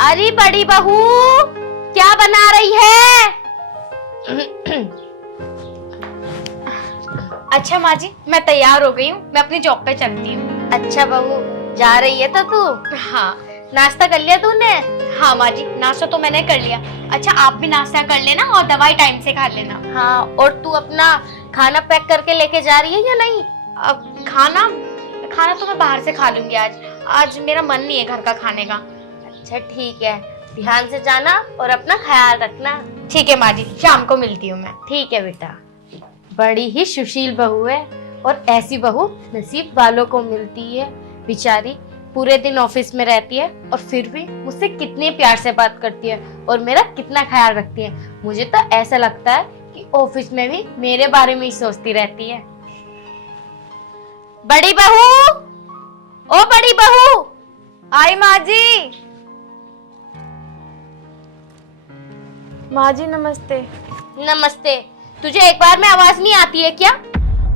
अरे बड़ी बहू, क्या बना रही है? अच्छा माँ जी, मैं तैयार हो गई हूँ, मैं अपनी जॉब पे चलती हूँ। अच्छा बहू, जा रही है तो तू? हाँ। नाश्ता कर लिया तूने? हाँ माँ जी, नाश्ता तो मैंने कर लिया। अच्छा आप भी नाश्ता कर लेना और दवाई टाइम से खा लेना। हाँ, और तू अपना खाना पैक करके लेके जा रही है या नहीं? अब खाना तो मैं बाहर से खा लूंगी आज मेरा मन नहीं है घर का खाने का। अच्छा ठीक है, ध्यान से जाना और अपना ख्याल रखना। ठीक है माँ जी, शाम को मिलती हूँ मैं। ठीक है बेटा। बड़ी ही सुशील बहू है, और ऐसी बहू नसीब वालों को मिलती है। बेचारी पूरे दिन ऑफिस में रहती है और फिर भी मुझसे कितने प्यार से बात करती है और मेरा कितना ख्याल रखती है। मुझे तो ऐसा लगता है कि ऑफिस में भी मेरे बारे में ही सोचती रहती है। बड़ी बहू, ओ बड़ी बहू। आई माँ जी। माँ जी नमस्ते। नमस्ते। तुझे एक बार में आवाज नहीं आती है क्या?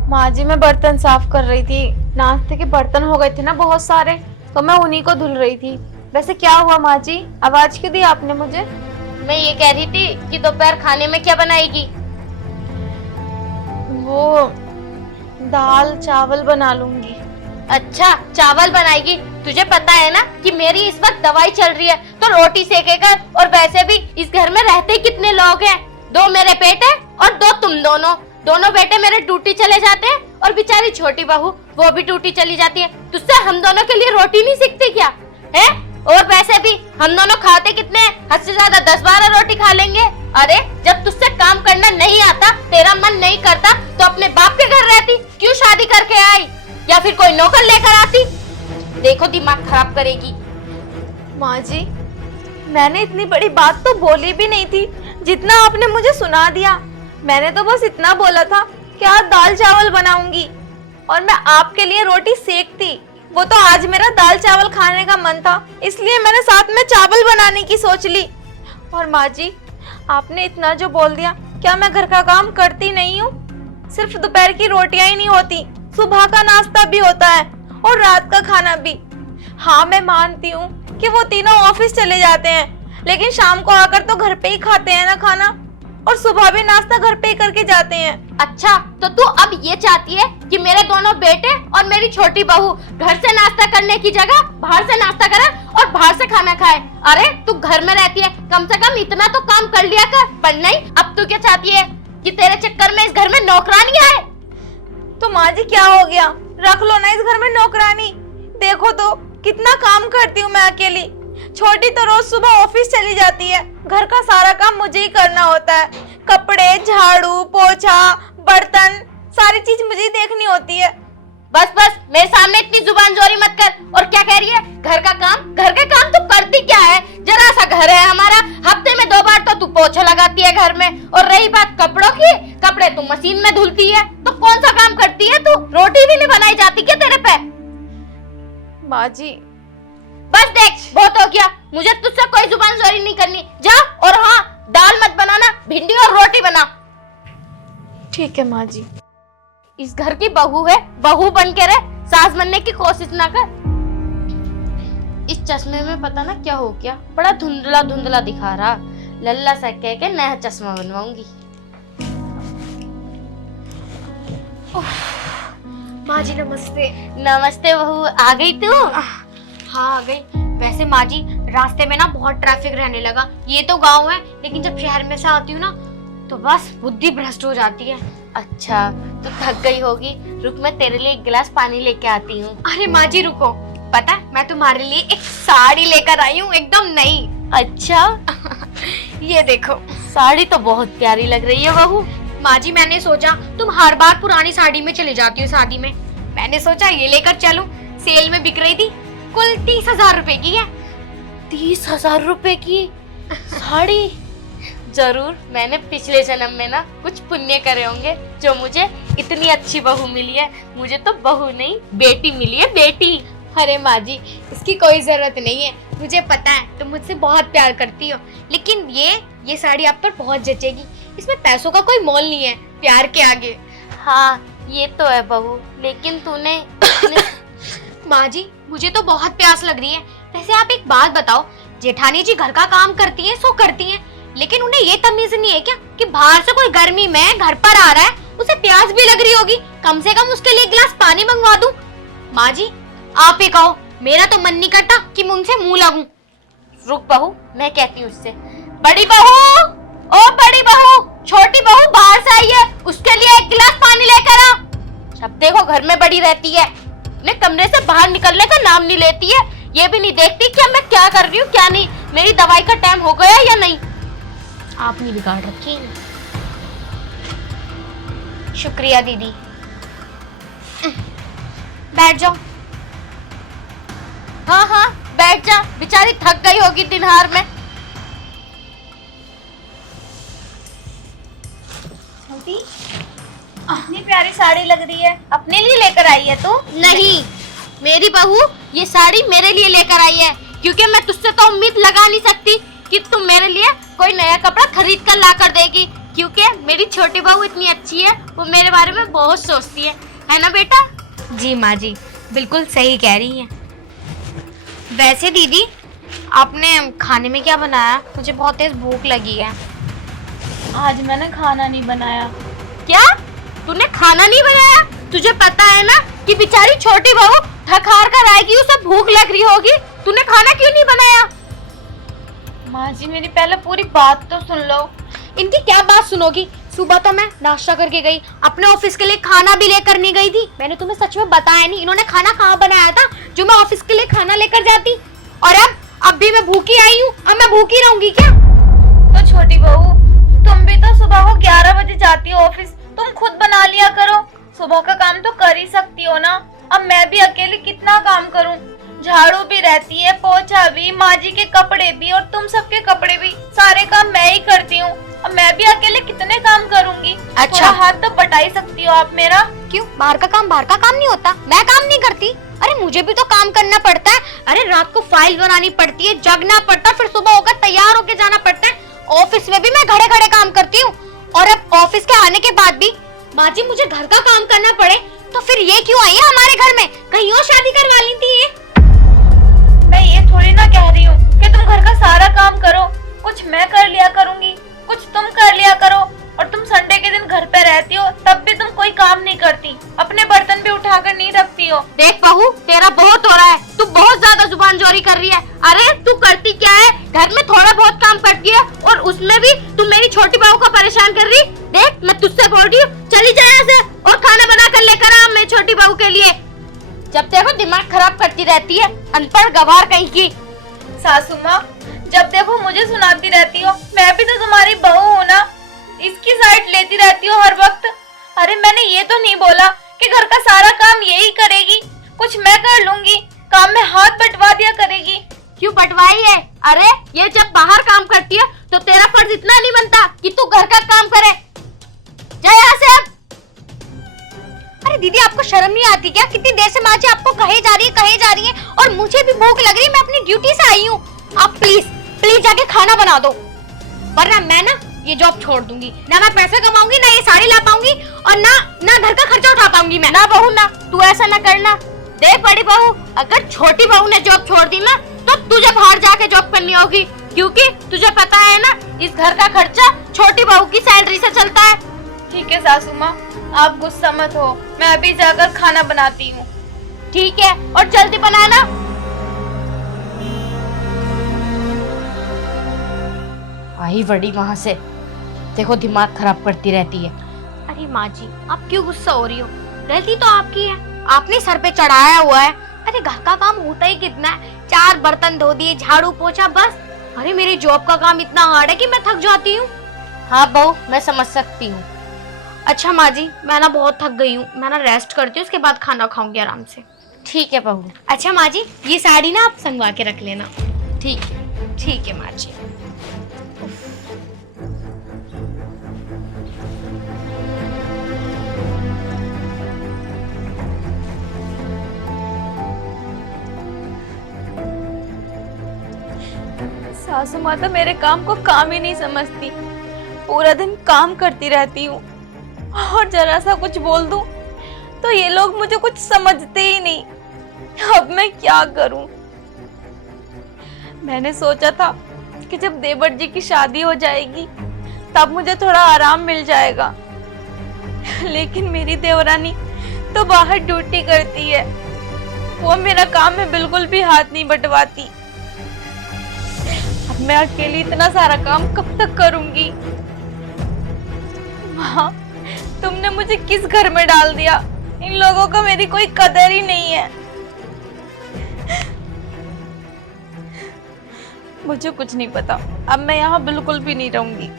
माँ जी मैं बर्तन साफ कर रही थी, नाश्ते के बर्तन हो गए थे ना बहुत सारे, तो मैं उन्हीं को धुल रही थी। वैसे क्या हुआ माँ जी, आवाज क्यों दी आपने मुझे? मैं ये कह रही थी कि दोपहर खाने में क्या बनाएगी? वो दाल चावल बना लूंगी। अच्छा, चावल बनाएगी? तुझे पता है ना कि मेरी इस वक्त दवाई चल रही है, तो रोटी सेकेगा। और वैसे भी इस घर में रहते कितने लोग हैं? 2 मेरे बेटे और 2 तुम दोनों बेटे मेरे ड्यूटी चले जाते हैं, और बेचारी छोटी बहू वो भी ड्यूटी चली जाती है। तुझसे हम दोनों के लिए रोटी नहीं सीखती क्या है? और वैसे भी हम दोनों खाते कितने हैं? हद से ज्यादा 10-12 रोटी खा लेंगे। अरे जब तुझसे काम करना नहीं आता, तेरा मन नहीं करता, तो अपने बाप के घर रहती, क्यों शादी करके आई? या फिर कोई नौकर लेकर आती? देखो दिमाग खराब करेगी। माँ जी मैंने इतनी बड़ी बात तो बोली भी नहीं थी जितना आपने मुझे सुना दिया। मैंने तो बस इतना बोला था कि आज दाल चावल बनाऊंगी और मैं आपके लिए रोटी सेकती। वो तो आज मेरा दाल चावल खाने का मन था, इसलिए मैंने साथ में चावल बनाने की सोच ली। और माँ जी आपने इतना जो बोल दिया, क्या मैं घर का काम करती नहीं हूँ? सिर्फ दोपहर की रोटियां ही नहीं होती, सुबह का नाश्ता भी होता है और रात का खाना भी। हाँ मैं मानती हूँ कि वो तीनों ऑफिस चले जाते हैं, लेकिन शाम को आकर तो घर पे ही खाते हैं ना खाना, और सुबह भी नाश्ता घर पे ही करके जाते हैं। अच्छा, तो तू अब ये चाहती है कि मेरे दोनों बेटे और मेरी छोटी बहू घर से नाश्ता करने की जगह बाहर से नाश्ता करे और बाहर से खाना खाए? अरे तू घर में रहती है, कम से कम इतना तो काम कर लिया कर। पर नहीं, अब तू क्या चाहती है कि तेरे चक्कर में इस घर में नौकरानी आए? तो माँ जी क्या हो गया, रख लो ना इस घर में नौकरानी। देखो तो कितना काम करती हूँ मैं अकेली। छोटी तो रोज सुबह ऑफिस चली जाती है, घर का सारा काम मुझे ही करना होता है। कपड़े, झाड़ू, पोछा, बर्तन, सारी चीज मुझे ही देखनी होती है। बस बस, मेरे सामने इतनी जुबान जोरी मत कर। और क्या कह रही है? घर का काम तू करती क्या है? जरा सा घर है हमारा, हफ्ते में 2 बार तो तू पोछा लगाती है घर में। और रही बात कपड़ों की, कपड़े तू मशीन में धुलती है, तो कौन सा काम करती है तू? रोटी भी नहीं बनाई जाती क्या तेरे पे? माँ जी बस देख, बहुत हो गया, मुझे तुझसे कोई जुबान जोरी नहीं करनी। जा, और हाँ, दाल मत बनाना, भिंडी और रोटी बना। ठीक है माँ जी। इस घर की बहू है, बहू बन के रह, सास बनने की कोशिश ना कर। इस चश्मे में पता ना क्या हो गया, बड़ा धुंधला धुंधला दिखा रहा। लल्ला सा कह के नया चश्मा बनवाऊंगी। माँ जी नमस्ते। नमस्ते बहू, आ गई तू? हाँ आ गई। वैसे माँ जी रास्ते में ना बहुत ट्रैफिक रहने लगा। ये तो गांव है, लेकिन जब शहर में से आती हूँ ना तो बस बुद्धि भ्रष्ट हो जाती है। अच्छा, तो थक गई होगी, रुक मैं तेरे लिए 1 गिलास पानी लेके आती हूँ। अरे माँ जी रुको, पता है मैं तुम्हारे लिए एक साड़ी लेकर आई हूँ, एकदम नई। अच्छा ये देखो। साड़ी तो बहुत प्यारी लग रही है बहू। माँ जी मैंने सोचा तुम हर बार पुरानी साड़ी में चली जाती हो शादी में, मैंने सोचा ये लेकर चलूं। सेल में बिक रही थी, कुल 30,000 रुपए की है। 30,000 रुपए की साड़ी? जरूर, मैंने पिछले जन्म में ना कुछ पुण्य करे होंगे जो मुझे इतनी अच्छी बहू मिली है। मुझे तो बहू नहीं, बेटी मिली है, बेटी। अरे माँ जी इसकी कोई जरूरत नहीं है, मुझे पता है तुम मुझसे बहुत प्यार करती हो, लेकिन ये साड़ी आप पर बहुत जचेगी। इसमें पैसों का कोई मोल नहीं है प्यार के आगे। हाँ ये तो है बहू, लेकिन तूने माँ जी मुझे तो बहुत प्यास लग रही है। वैसे आप एक बात बताओ, जेठानी जी घर का काम करती हैं सो करती हैं, लेकिन उन्हें ये तमीज नहीं है क्या कि बाहर से कोई गर्मी में घर पर आ रहा है, उसे प्यास भी लग रही होगी, कम से कम उसके लिए एक गिलास पानी मंगवा दूं। माँ जी आप ही कहो, मेरा तो मन नहीं करता कि मैं उनसे मुंह लगूं। रुक बहू, मैं कहती हूँ उससे। बड़ी बहू, ओ बड़ी बहू, छोटी बहू बाहर से आई है, उसके लिए एक गिलास पानी लेकर आ। अब देखो घर में बड़ी रहती है, अपने कमरे से बाहर निकलने का नाम नहीं लेती है, ये भी नहीं देखती कि मैं क्या कर रही हूँ क्या नहीं, मेरी दवाई का टाइम हो गया या नहीं। आपने बिगाड़ रखी है। शुक्रिया दीदी, बैठ जाओ। हाँ हाँ बैठ जा, बेचारी थक गई होगी दिन हार में। इतनी प्यारी साड़ी लग रही है, अपने लिए लेकर आई है तू? नहीं, मेरी बहू ये साड़ी मेरे लिए लेकर आई है, क्योंकि मैं तुझसे तो उम्मीद लगा नहीं सकती कि तुम मेरे लिए कोई नया कपड़ा खरीद कर ला कर देगी, क्योंकि मेरी छोटी बहू इतनी अच्छी है, वो मेरे बारे में बहुत सोचती है ना बेटा? जी माँ जी, बिल्कुल सही कह रही हैं। वैसे दीदी आपने खाने में क्या बनाया? मुझे बहुत तेज भूख लगी है। आज मैंने खाना नहीं बनाया। क्या तूने खाना नहीं बनाया? तुझे पता है ना कि बेचारी छोटी बहू थक हार कर आएगी, उसे भूख लग रही होगी, तूने खाना क्यों नहीं बनाया? माँ जी मेरी पहले पूरी बात तो सुन लो। इनकी क्या बात सुनोगी? सुबह तो मैं नाश्ता करके गई, अपने ऑफिस के लिए खाना भी लेकर नहीं गई थी। मैंने तुम्हें सच में बताया नहीं, इन्होंने खाना कहाँ बनाया था जो मैं ऑफिस के लिए खाना लेकर जाती। और अब भी मैं भूखी आई हूँ, अब मैं भूखी रहूंगी क्या? तो छोटी बहू तुम भी तो सुबह को 11 बजे जाती हो ऑफिस, तुम खुद बना लिया करो, सुबह का काम तो कर ही सकती हो ना। अब मैं भी अकेले कितना काम करूं, झाड़ू भी रहती है, पोछा भी, माँ जी के कपड़े भी और तुम सबके कपड़े भी, सारे काम मैं ही करती हूँ। अब मैं भी अकेले कितने काम करूंगी? अच्छा। थोड़ा हाथ तो बटा ही सकती हो आप मेरा। क्यों बाहर का काम नहीं होता? मैं काम नहीं करती? अरे मुझे भी तो काम करना पड़ता है। अरे रात को फाइल बनानी पड़ती है, जगना पड़ता है, फिर सुबह होकर तैयार होकर जाना पड़ता है। ऑफिस में भी मैं घड़े घड़े काम करती हूँ, और अब ऑफिस के आने के बाद भी माँ जी मुझे घर का काम करना पड़े, तो फिर ये क्यों आई है हमारे घर में? कहीं और शादी करवा ली थी ये? मैं ये थोड़ी ना कह रही हूँ कि तुम घर का सारा काम करो, कुछ मैं कर लिया करूंगी, कुछ तुम कर लिया करो। और तुम संडे के दिन घर पे रहती हो तब भी तुम कोई काम नहीं करती, अपने बर्तन भी उठाकर नहीं रखती हो। देख बहू तेरा बहुत हो रहा है, तू बहुत ज्यादा जुबान जोरी कर रही है। अरे तू करती क्या है? घर में थोड़ा बहुत काम करती है और उसमें भी तू मेरी छोटी बहू को परेशान कर रही। देख मैं तुझसे बोल रही हूँ, चली जाए यहाँ से और खाना बना कर लेकर आ मेरी छोटी बहू के लिए। जब देखो दिमाग खराब करती रहती है, अनपढ़ गवार कहीं की। सासू माँ जब देखो मुझे सुनाती रहती हो, मैं भी तो तुम्हारी बहू हूँ ना, इसकी साइड लेती रहती हो हर वक्त। अरे मैंने ये तो नहीं बोला कि घर का सारा काम यही करेगी, कुछ मैं कर लूंगी, काम में हाथ बंटवा दिया करेगी। क्यों बंटवाई है? अरे ये जब बाहर काम करती है तो तेरा फर्ज इतना नहीं बनता कि तू घर का काम करे? जा यहाँ से अब। अरे दीदी आपको शर्म नहीं आती क्या? कितनी देर से माँ जी आपको कहे जा रही है और मुझे भी भूख लग रही है, मैं अपनी ड्यूटी से आई हूँ। आप प्लीज जाके खाना बना दो, वरना मैं ना ये जॉब छोड़ दूंगी। ना मैं पैसे कमाऊंगी, ना ये साड़ी ला पाऊंगी, और ना घर का खर्चा उठा पाऊंगी मैं। ना बहू ना, तू ऐसा ना करना। देख बड़ी बहू, अगर छोटी बहू ने जॉब छोड़ दी ना तो तुझे बाहर जाके जॉब करनी होगी, क्योंकि तुझे पता है ना इस घर का खर्चा छोटी बहू की सैलरी से चलता है। ठीक है सासू माँ, आप गुस्सा मत हो, मैं अभी जाकर खाना बनाती हूँ। ठीक है, और जल्दी बनाना। आई बड़ी वहां से, देखो दिमाग खराब करती रहती है। अरे माँ जी आप क्यों गुस्सा हो रही हो? गलती तो आपकी है, आपने सर पे चढ़ाया हुआ है। अरे घर का काम होता ही कितना है, 4 बर्तन धो दिए, झाड़ू पोछा, बस। अरे मेरी जॉब का काम इतना हार्ड है कि मैं थक जाती हूँ। हाँ बहू मैं समझ सकती हूँ। अच्छा माँ जी मैं ना बहुत थक गई हूँ, मैं ना रेस्ट करती हूँ, उसके बाद खाना खाऊंगी आराम से। ठीक है बहू। अच्छा माँ जी ये साड़ी ना आप संगवा के रख लेना। ठीक है। ठीक है माँ जी। सासू माँ तो मेरे काम को काम ही नहीं समझती, पूरा दिन काम करती रहती हूँ और जरा सा कुछ बोल दूं तो ये लोग मुझे कुछ समझते ही नहीं। अब मैं क्या करूं? मैंने सोचा था कि जब देवर जी की शादी हो जाएगी तब मुझे थोड़ा आराम मिल जाएगा, लेकिन मेरी देवरानी तो बाहर ड्यूटी करती है। वो मेरा काम में बिल्कुल भी हाथ नहीं बटवाती। अब मैं अकेली इतना सारा काम कब तक करूंगी? माँ, तुमने मुझे किस घर में डाल दिया? इन लोगों को मेरी कोई कदर ही नहीं है। मुझे कुछ नहीं पता, अब मैं यहाँ बिल्कुल भी नहीं रहूंगी।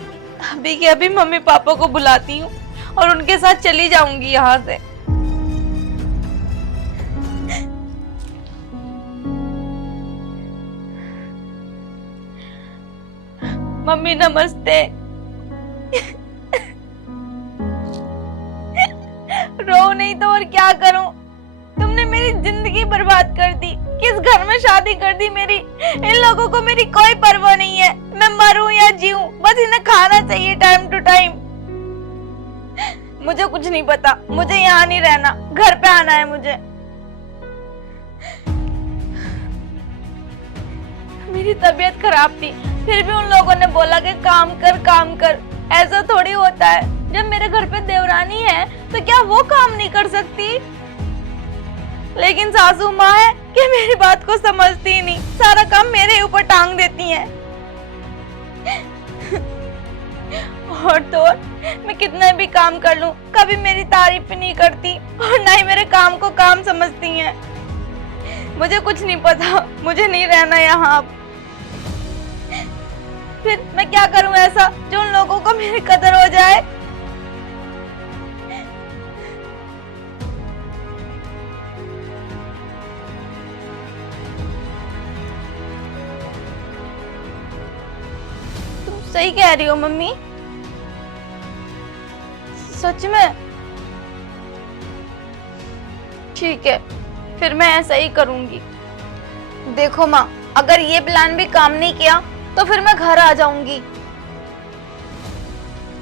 अभी के अभी मम्मी पापा को बुलाती हूँ और उनके साथ चली जाऊंगी यहाँ से। मम्मी नमस्ते। रो नहीं तो और क्या करूं? तुमने मेरी जिंदगी बर्बाद कर दी। किस घर में शादी कर दी मेरी? इन लोगों को मेरी कोई परवाह नहीं है। मैं मरूं या जीऊं, बस इन्हें खाना चाहिए टाइम टू टाइम। मुझे कुछ नहीं पता, मुझे यहाँ नहीं रहना, घर पे आना है मुझे। मेरी तबीयत खराब थी, फिर भी उन लोगों ने बोला कि काम कर काम कर। ऐसा थोड़ी होता है। जब मेरे घर पे देवरानी है तो क्या वो काम नहीं कर सकती? लेकिन सासू माँ है कि मेरी बात को समझती ही नहीं, सारा काम मेरे ऊपर टांग देती हैं। और तो और मैं कितना भी काम कर लूं, कभी मेरी तारीफ नहीं करती और ना ही मेरे काम को काम समझती हैं। मुझे कुछ नहीं पता, मुझे नहीं रहना यहाँ अब। फिर मैं क्या करूं ऐसा जो उन लोगों को मेरी कदर हो जाए? तुम सही कह रही हो मम्मी, सच में। ठीक है, फिर मैं ऐसा ही करूंगी। देखो माँ, अगर ये प्लान भी काम नहीं किया तो फिर मैं घर आ जाऊंगी।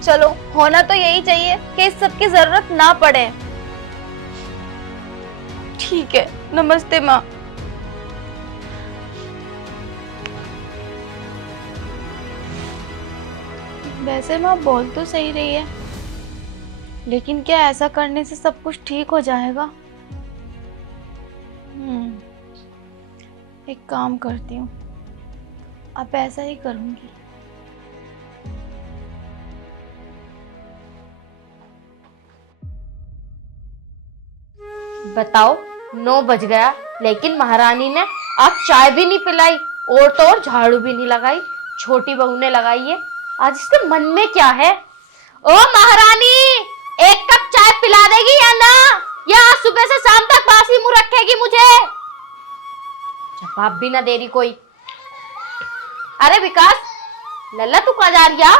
चलो, होना तो यही चाहिए कि इस सब की जरूरत ना पड़े। ठीक है, नमस्ते माँ। वैसे माँ बोल तो सही रही है, लेकिन क्या ऐसा करने से सब कुछ ठीक हो जाएगा? एक काम करती हूँ, अब ऐसा ही करूंगी। बताओ, 9 बज गया लेकिन महारानी ने आज चाय भी नहीं पिलाई और तो और झाड़ू भी नहीं लगाई। छोटी बहू ने लगाई है। आज इसके मन में क्या है? ओ महारानी, एक कप चाय पिला देगी या ना? या आज सुबह से शाम तक बासी मुंह रखेगी मुझे? जवाब भी ना दे रही कोई। अरे विकास, लल्ला तू कहाँ जा रही है?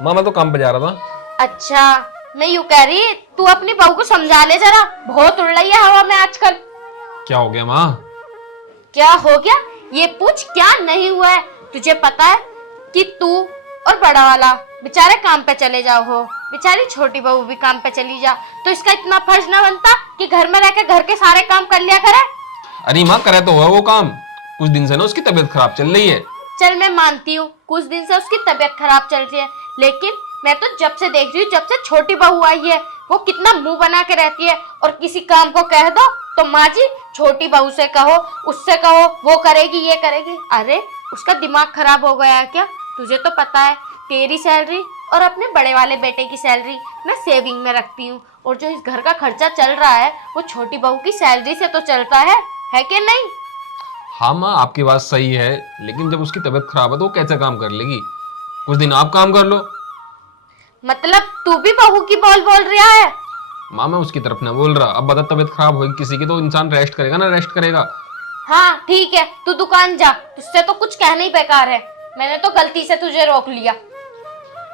माँ मैं तो काम पे जा रहा था। अच्छा, मैं यूं कह रही, तू अपनी बहू को समझा ले जरा, बहुत उड़ रही है हवा में आजकल। क्या हो गया माँ? क्या हो गया ये पूछ, क्या नहीं हुआ है? तुझे पता है कि तू और बड़ा वाला बेचारे काम पे चले जाओ हो, बेचारी छोटी बहू भी काम पे चली जा, तो इसका इतना फर्ज न बनता कि घर में रहकर घर के सारे काम कर लिया करे? अरे माँ, करे तो हुआ वो काम। कुछ दिन से ना उसकी तबीयत खराब चल रही है। चल मैं मानती हूँ कुछ दिन से उसकी तबीयत खराब चल रही है, लेकिन मैं तो जब से देख रही हूँ, जब से छोटी बहू आई है, वो कितना मुंह बना के रहती है। और किसी काम को कह दो तो माँ जी छोटी बहू से कहो, उससे कहो, वो करेगी ये करेगी। अरे उसका दिमाग खराब हो गया है क्या? तुझे तो पता है तेरी सैलरी और अपने बड़े वाले बेटे की सैलरी मैं सेविंग में रखती हूँ, और जो इस घर का खर्चा चल रहा है वो छोटी बहू की सैलरी से तो चलता है कि नहीं? हाँ माँ, आपकी बात सही है, लेकिन जब उसकी तबीयत खराब है तो वो कैसे काम कर लेगी? कुछ दिन आप काम कर लो। मतलब तू भी बहू की बोल रहा है? माँ मैं उसकी तरफ ना बोल रहा। अब बता, तबीयत खराब होगी किसी की तो इंसान रेस्ट करेगा ना, रेस्ट करेगा। हाँ ठीक है, तू दुकान जा, तुझसे तो कुछ कहना ही बेकार है। मैंने तो गलती से तुझे रोक लिया।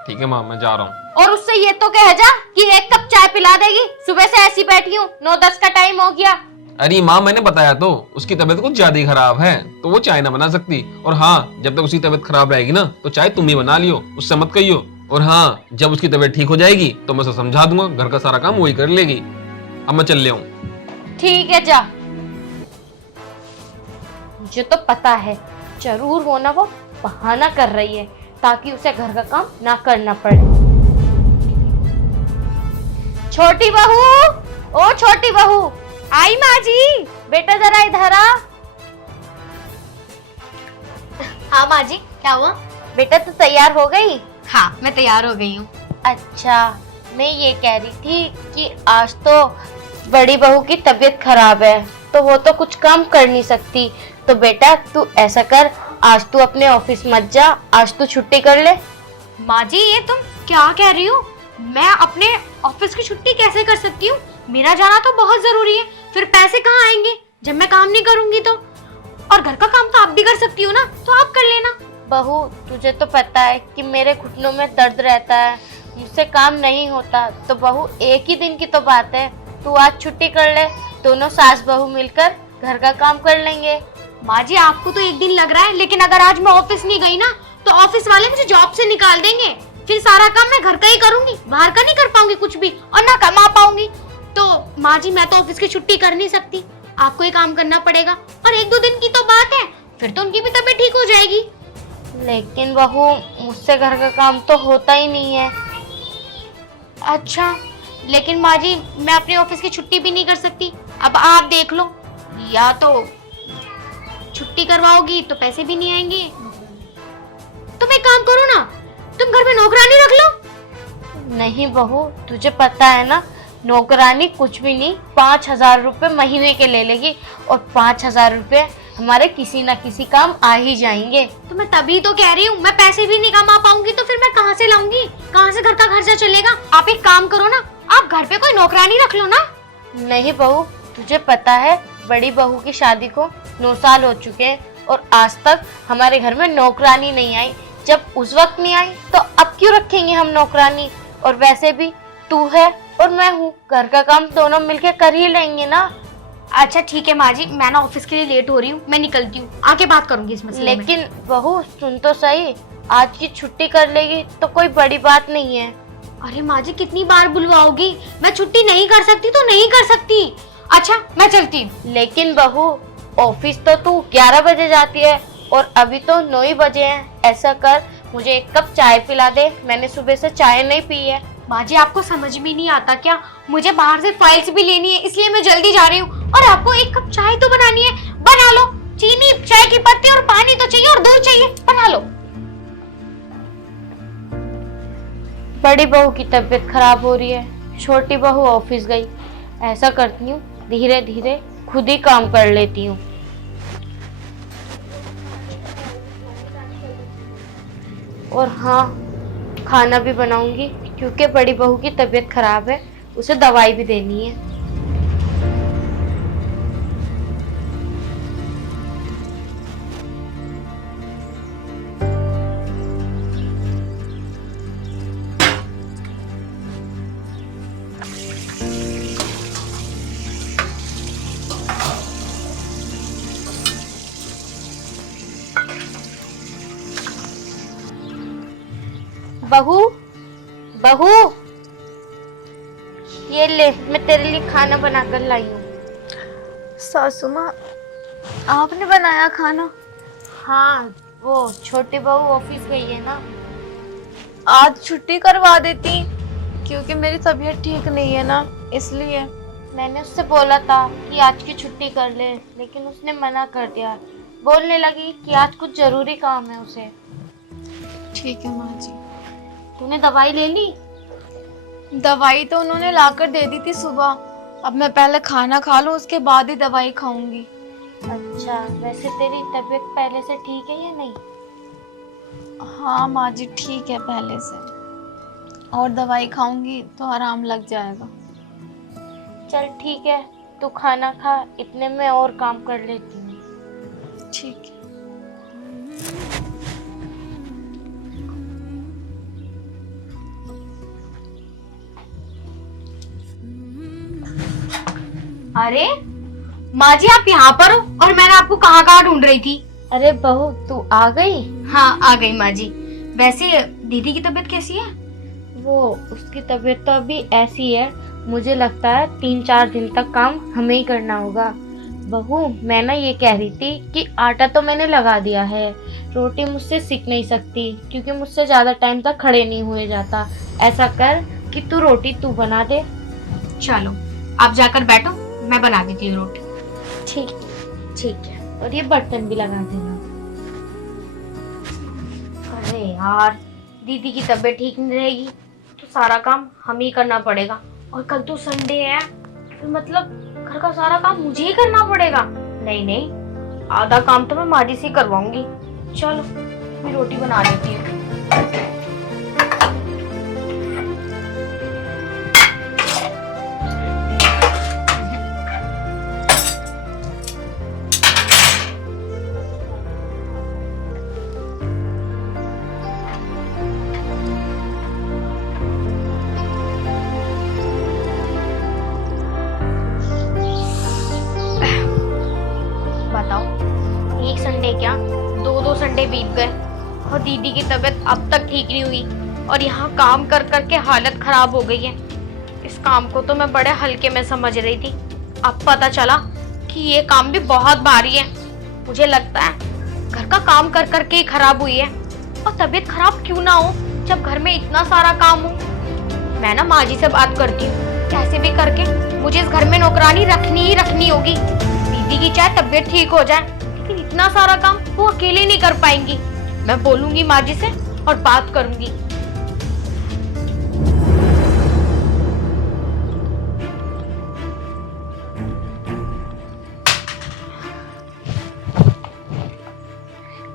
ठीक है माँ, मैं जा रहा हूँ। और उससे ये तो कह जा कि 1 कप चाय पिला देगी। सुबह से ऐसी बैठी हूँ, 9-10 का टाइम हो गया। अरे माँ, मैंने बताया तो उसकी तबीयत कुछ ज्यादा ही खराब है, तो वो चाय ना बना सकती। और हाँ, जब तक उसकी तबीयत खराब रहेगी ना तो चाय तुम ही बना लियो, उससे मत कहियो। और हाँ, जब उसकी तबीयत ठीक हो जाएगी तो मैं उसे समझा दूंगा, घर का सारा काम वही कर लेगी। अब मैं चल ले हूँ। ठीक है जा। मुझे तो पता है जरूर वो ना वो बहाना कर रही है ताकि उसे घर का काम ना करना पड़े। छोटी बहू, ओ छोटी बहू, आई माँ जी, बेटा जरा इधर आ। हाँ माँ जी, क्या हुआ? बेटा तू तैयार हो गई? हाँ, मैं तैयार हो गई हूँ। अच्छा, मैं ये कह रही थी कि आज तो बड़ी बहू की तबीयत खराब है तो वो तो कुछ काम कर नहीं सकती, तो बेटा तू ऐसा कर, आज तू अपने ऑफिस मत जा, आज तू छुट्टी कर ले। माँ जी, ये तुम क्या कह रही हो? मैं अपने ऑफिस की छुट्टी कैसे कर सकती हूँ? मेरा जाना तो बहुत जरूरी है, फिर पैसे कहाँ आएंगे जब मैं काम नहीं करूंगी तो? और घर का काम तो आप भी कर सकती हो ना, तो आप कर लेना। बहू, तुझे तो पता है कि मेरे घुटनों में दर्द रहता है, मुझसे काम नहीं होता, तो बहू एक ही दिन की तो बात है, तू आज छुट्टी कर ले, दोनों सास बहू मिलकर घर का काम कर लेंगे। माँ जी, आपको तो एक दिन लग रहा है, लेकिन अगर आज मैं ऑफिस नहीं गई ना तो ऑफिस वाले मुझे जॉब से निकाल देंगे। फिर सारा काम मैं घर का ही करूंगी, बाहर का नहीं कर पाऊंगी कुछ भी, और ना कमा पाऊंगी। तो माँ जी, मैं तो ऑफिस की छुट्टी कर नहीं सकती, आपको ही काम करना पड़ेगा। और एक दो दिन की तो बात है, फिर तो उनकी भी तबीयत ठीक हो जाएगी। लेकिन बहू, मुझसे घर का काम तो होता ही नहीं है। अच्छा, लेकिन माँ जी, मैं अपने ऑफिस की छुट्टी भी नहीं कर सकती। अब आप देख लो, या तो छुट्टी करवाओगी तो पैसे भी नहीं आएंगे। तुम एक काम करो ना, तुम घर में नौकरानी रख लो। नहीं बहू, तुझे पता है ना, नौकरानी कुछ भी नहीं 5,000 रुपए महीने के ले लेगी, और 5,000 रुपए हमारे किसी ना किसी काम आ ही जाएंगे। तो मैं तभी तो कह रही हूँ, मैं पैसे भी नहीं कमा पाऊंगी तो फिर मैं कहाँ से लाऊंगी? कहाँ से घर का खर्चा चलेगा? आप एक काम करो ना, आप घर पे कोई नौकरानी रख लो ना। नहीं बहू, तुझे पता है बड़ी बहू की शादी को 9 साल हो चुके हैं और आज तक हमारे घर में नौकरानी नहीं आई। जब उस वक्त नहीं आई तो अब क्यों रखेंगे हम नौकरानी? और वैसे भी तू है और मैं हूँ, घर का काम दोनों मिलके कर ही लेंगे ना। अच्छा ठीक है माँ जी, मैं ना ऑफिस के लिए लेट हो रही हूँ, मैं निकलती हूँ, आके बात करूंगी इस मसले में। लेकिन बहू सुन तो सही, आज की छुट्टी कर लेगी तो कोई बड़ी बात नहीं है। अरे माँ जी, कितनी बार बुलवाओगी? मैं छुट्टी नहीं कर सकती तो नहीं कर सकती। अच्छा, मैं चलती हूँ। लेकिन बहू, ऑफिस तो तू 11 बजे जाती है और अभी तो 9 ही बजे हैं। ऐसा कर, मुझे एक कप चाय पिला दे, मैंने सुबह से चाय नहीं पी है। माँ जी, आपको समझ में नहीं आता क्या? मुझे बाहर से फाइल्स भी लेनी है, इसलिए मैं जल्दी जा रही हूँ। और आपको एक कप चाय तो बनानी है, बना लो। चीनी, चाय की पत्ती और पानी तो चाहिए और दूध चाहिए, बना लो। बड़ी बहू की तबीयत खराब हो रही है, छोटी बहू ऑफिस गई। ऐसा करती हूँ, धीरे धीरे खुद ही काम कर लेती हूँ। और हाँ, खाना भी बनाऊंगी क्योंकि बड़ी बहू की तबीयत खराब है, उसे दवाई भी देनी है। बहू, बहू, ये ले, मैं तेरे लिए खाना बनाकर लाई हूँ। सासू माँ, आपने बनाया खाना? हाँ, वो छोटी बहू ऑफिस गई है ना। आज छुट्टी करवा देती, क्योंकि मेरी तबीयत ठीक नहीं है ना, इसलिए। मैंने उससे बोला था कि आज की छुट्टी कर ले, लेकिन उसने मना कर दिया। बोलने लगी कि आज कुछ जरूरी काम है उसे। ठीक है माँ जी। तूने दवाई ले ली? दवाई तो उन्होंने लाकर दे दी थी सुबह, अब मैं पहले खाना खा लूं, उसके बाद ही दवाई खाऊंगी। अच्छा, वैसे तेरी तबीयत पहले से ठीक है या नहीं? हाँ माँ जी, ठीक है पहले से, और दवाई खाऊंगी तो आराम लग जाएगा। चल ठीक है, तू खाना खा, इतने में और काम कर लेती हूँ। ठीक है। अरे माँ जी, आप यहाँ पर हो और मैंने आपको कहाँ कहाँ ढूंढ रही थी। अरे बहू, तू आ गई? हाँ, आ गई माँ जी। वैसे दीदी की तबीयत कैसी है? वो, उसकी तबीयत तो अभी ऐसी है, मुझे लगता है 3-4 दिन तक काम हमें ही करना होगा, बहू मैं ना ये कह रही थी कि आटा तो मैंने लगा दिया है, रोटी मुझसे सीख नहीं सकती क्योंकि मुझसे ज्यादा टाइम तक खड़े नहीं हुए जाता। ऐसा कर कि तू रोटी तू बना दे। चलो आप जाकर बैठो, मैं बना देती हूँ रोटी। ठीक है, और ये बर्तन भी लगा देना। अरे यार, दीदी की तबीयत ठीक नहीं रहेगी तो सारा काम हम ही करना पड़ेगा, और कल तो संडे है, तो मतलब घर का सारा काम मुझे ही करना पड़ेगा। नहीं, आधा काम तो मैं माजी से करवाऊंगी। चलो मैं रोटी बना लेती हूँ। बताओ, एक संडे क्या, दो संडे बीत गए और दीदी की तबीयत अब तक ठीक नहीं हुई, और यहाँ काम कर कर के हालत खराब हो गई है। इस काम को तो मैं बड़े हल्के में समझ रही थी, अब पता चला कि ये काम भी बहुत भारी है। मुझे लगता है घर का काम कर कर के ही खराब हुई है, और तबीयत खराब क्यों ना हो जब घर में इतना सारा काम हो। मैं ना माँ जी से बात करती हूँ, कैसे भी करके मुझे इस घर में नौकरानी रखनी ही रखनी होगी। दीदी की चाहे तबीयत ठीक हो जाए, लेकिन इतना सारा काम वो अकेले नहीं कर पाएंगी। मैं बोलूंगी माँ जी से और बात करूंगी।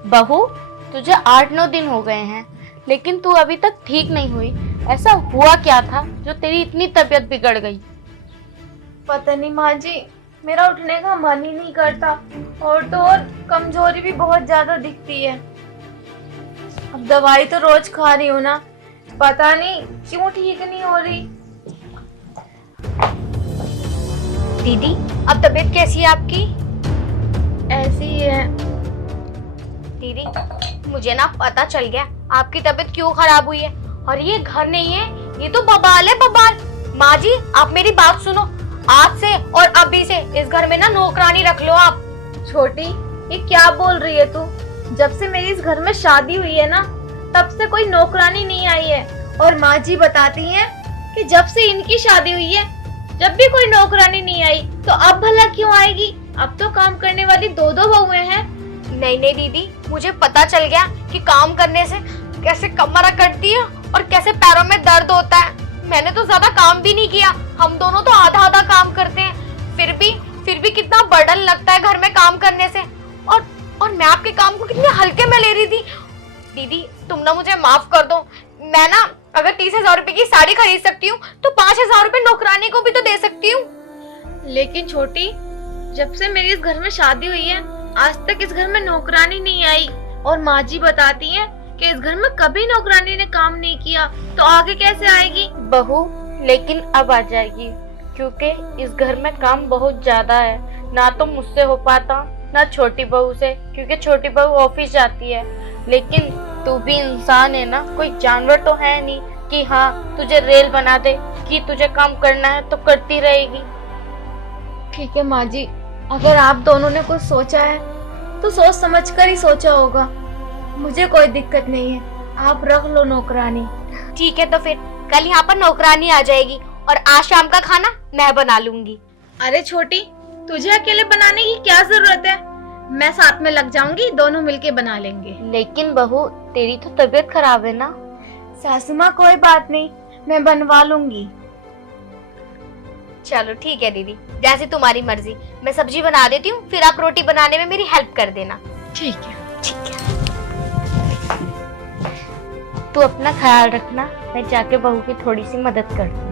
बहू, तुझे 8-9 दिन हो गए हैं, लेकिन तू अभी तक ठीक नहीं हुई। ऐसा हुआ क्या था जो तेरी इतनी तबीयत बिगड़ गई? पता नहीं माँ जी, मेरा उठने का मन ही नहीं करता, और तो और कमजोरी भी बहुत ज्यादा दिखती है। अब दवाई तो रोज खा रही हूँ ना, पता नहीं क्यों ठीक नहीं हो रही। दीदी अब तबीयत कैसी है आपकी? ऐसी ही है। दीदी मुझे ना पता चल गया आपकी तबीयत क्यों खराब हुई है, और ये घर नहीं है, ये तो बबाल है, बबाल। माँ जी आप मेरी बात सुनो, आज से और अभी से इस घर में ना नौकरानी रख लो आप। छोटी, ये क्या बोल रही है तू? जब से मेरी इस घर में शादी हुई है ना, तब से कोई नौकरानी नहीं आई है, और माँ जी बताती हैं कि जब से इनकी शादी हुई है, जब भी कोई नौकरानी नहीं आई, तो अब भला क्यों आएगी? अब तो काम करने वाली 2-2 बहुएं हैं। नहीं दीदी, मुझे पता चल गया कि काम करने से कैसे कमर अकड़ती है और कैसे पैरों में दर्द होता है। मैंने तो ज्यादा काम भी नहीं किया, हम दोनों तो आधा आधा काम करते हैं, फिर भी कितना बर्डन लगता है घर में काम करने से। और मैं आपके काम को कितने हल्के में ले रही थी। दीदी तुम ना मुझे माफ कर दो, मैं ना अगर 30,000 रुपए की साड़ी खरीद सकती हूँ तो 5,000 रुपए नौकरानी को भी तो दे सकती हूँ। लेकिन छोटी, जब से मेरी इस घर में शादी हुई है, आज तक इस घर में नौकरानी नहीं आई, और माँ जी बताती हैं कि इस घर में कभी नौकरानी ने काम नहीं किया, तो आगे कैसे आएगी? बहू, लेकिन अब आ जाएगी, क्योंकि इस घर में काम बहुत ज्यादा है। ना तो मुझसे हो पाता, ना छोटी बहू से, क्योंकि छोटी बहू ऑफिस जाती है। लेकिन तू भी इंसान है ना, कोई जानवर तो है नहीं कि हाँ तुझे रेल बना दे कि तुझे काम करना है तो करती रहेगी। ठीक है माँ जी, अगर आप दोनों ने कुछ सोचा है तो सोच समझ कर ही सोचा होगा। मुझे कोई दिक्कत नहीं है, आप रख लो नौकरानी। ठीक है, तो फिर कल यहाँ पर नौकरानी आ जाएगी और आज शाम का खाना मैं बना लूंगी। अरे छोटी, तुझे अकेले बनाने की क्या जरूरत है? मैं साथ में लग जाऊंगी, दोनों मिलके बना लेंगे। लेकिन बहू, तेरी तो तबीयत खराब है ना। सासू माँ कोई बात नहीं, मैं बनवा लूंगी। चलो ठीक है दीदी, जैसे तुम्हारी मर्जी। मैं सब्जी बना देती हूँ, फिर आप रोटी बनाने में मेरी हेल्प कर देना। ठीक है। तू अपना ख्याल रखना, मैं जाके बहू की थोड़ी सी मदद कर दूँ।